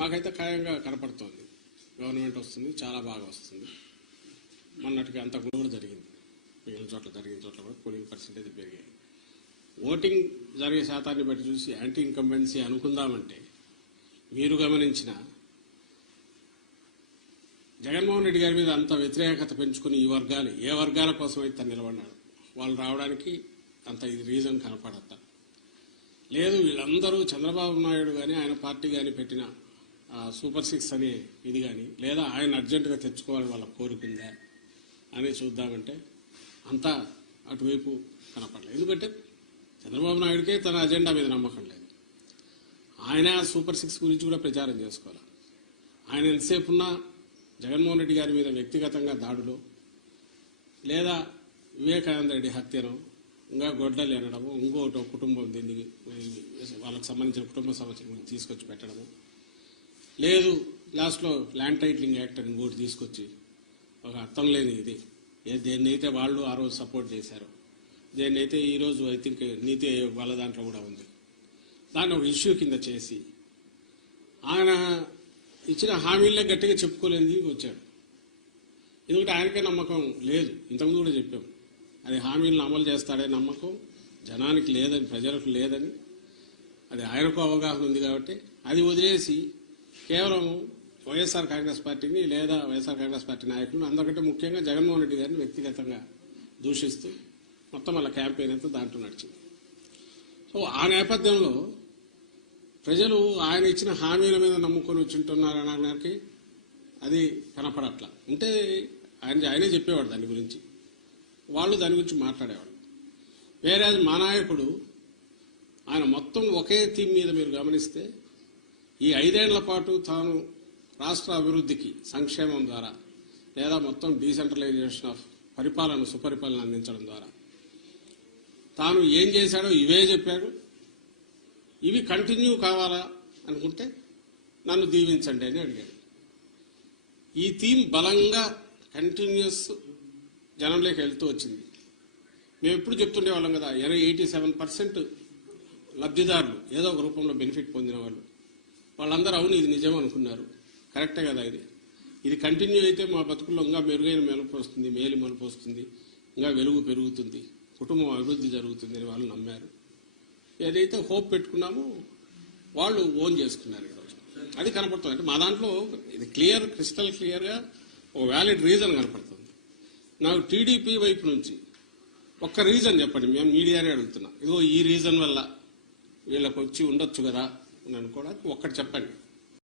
మాకైతే ఖాయంగా కనపడుతోంది. గవర్నమెంట్ వస్తుంది, చాలా బాగా వస్తుంది. మొన్నటికి అంతకు కూడా జరిగింది, మిగిలిన చోట్ల జరిగిన చోట్ల కూడా పోలింగ్ పర్సెంటేజ్ పెరిగాయి. ఓటింగ్ జరిగే శాతాన్ని బట్టి చూసి యాంటీ ఇన్కంబెన్సీ అనుకుందామంటే మీరు గమనించిన జగన్మోహన్ రెడ్డి గారి మీద అంత వ్యతిరేకత పెంచుకుని ఈ వర్గాలు ఏ వర్గాల కోసం అయితే నిలబడినాడు వాళ్ళు రావడానికి అంత ఇది రీజన్ కనపడతా లేదు. వీళ్ళందరూ చంద్రబాబు నాయుడు కానీ ఆయన పార్టీ కానీ పెట్టిన సూపర్ 6 అనే ఇది కానీ లేదా ఆయన అర్జెంటుగా తెచ్చుకోవాలని వాళ్ళ కోరుకుందా అని చూద్దామంటే అంతా అటువైపు కనపడలేదు. ఎందుకంటే చంద్రబాబు నాయుడికే తన అజెండా మీద నమ్మకం లేదు. ఆయన సూపర్ 6 గురించి కూడా ప్రచారం చేసుకోవాలి. ఆయన ఎంతసేపు ఉన్నా జగన్మోహన్ రెడ్డి గారి మీద వ్యక్తిగతంగా దాడులు లేదా వివేకానంద రెడ్డి హత్యను ఇంకా గొడ్డలు అనడము, ఇంకోటి కుటుంబం దీన్ని వాళ్ళకి సంబంధించిన కుటుంబ సమస్యలు తీసుకొచ్చి పెట్టడము, లేదు లాస్ట్లో ల్యాండ్ టైటిలింగ్ యాక్ట్ అని ఇంకోటి తీసుకొచ్చి ఒక అర్థం లేని ఇది దేన్నైతే వాళ్ళు ఆ రోజు సపోర్ట్ చేశారు, దేన్నైతే ఈరోజు ఐ థింక్ నీతి ఆయోగ్ వాళ్ళ దాంట్లో కూడా ఉంది, దాన్ని ఒక ఇష్యూ కింద చేసి ఆయన ఇచ్చిన హామీలనే గట్టిగా చెప్పుకోలేని వచ్చాడు. ఎందుకంటే ఆయనకే నమ్మకం లేదు. ఇంతకుముందు కూడా చెప్పాం, అది హామీలను అమలు చేస్తాడే నమ్మకం జనానికి లేదని, ప్రజలకు లేదని. అది ఆయనకు అవగాహన ఉంది కాబట్టి అది వదిలేసి కేవలం వైఎస్ఆర్ కాంగ్రెస్ పార్టీని లేదా వైఎస్ఆర్ కాంగ్రెస్ పార్టీ నాయకులను అందరికంటే ముఖ్యంగా జగన్మోహన్ రెడ్డి గారిని వ్యక్తిగతంగా దూషిస్తూ మొత్తం వాళ్ళ క్యాంపెయిన్ అంతా దాంట్లో నడిచింది. సో ఆ నేపథ్యంలో ప్రజలు ఆయన ఇచ్చిన హామీల మీద నమ్ముకొని వచ్చింటున్నారనడానికి అది కనపడట్లా. ఉంటే ఆయనే చెప్పేవాడు దాని గురించి, వాళ్ళు దాని గురించి మాట్లాడేవాడు. వేరే మా నాయకుడు ఆయన మొత్తం ఒకే థీమ్ మీద మీరు గమనిస్తే ఈ 5 ఏళ్ల పాటు తాను రాష్ట్ర అభివృద్ధికి సంక్షేమం ద్వారా లేదా మొత్తం డీసెంట్రలైజేషన్ ఆఫ్ పరిపాలన సుపరిపాలన అందించడం ద్వారా తాను ఏం చేశాడో ఇవే చెప్పాడు. ఇవి కంటిన్యూ కావాలా అనుకుంటే నన్ను దీవించండి అని అడిగాడు. ఈ థీమ్ బలంగా కంటిన్యూస్ జనంలోకి వెళ్తూ వచ్చింది. మేము ఎప్పుడు చెప్తుండేవాళ్ళం కదా, 87% లబ్ధిదారులు ఏదో ఒక రూపంలో బెనిఫిట్ పొందిన వాళ్ళందరూ అవును ఇది నిజం అనుకున్నారు. కరెక్టే కదా, ఇది కంటిన్యూ అయితే మా బతుకుల్లో ఇంకా మెరుగైన మెలుపు వస్తుంది, మేలు మలుపు వస్తుంది, ఇంకా వెలుగు పెరుగుతుంది, కుటుంబం అభివృద్ధి జరుగుతుంది అని వాళ్ళు నమ్మారు. ఏదైతే హోప్ పెట్టుకున్నామో వాళ్ళు ఓన్ చేసుకున్నారు ఈరోజు. అది కనపడుతుంది. అంటే మా దాంట్లో ఇది క్రిస్టల్ క్లియర్గా ఒక వ్యాలిడ్ రీజన్ కనపడుతుంది. నాకు టీడీపీ వైపు నుంచి ఒక్క రీజన్ చెప్పండి, మేము మీడియానే అడుగుతున్నాం, ఇదిగో ఈ రీజన్ వల్ల వీళ్ళకి వచ్చి ఉండొచ్చు కదా అని అనుకోవడానికి ఒక్కటి చెప్పండి.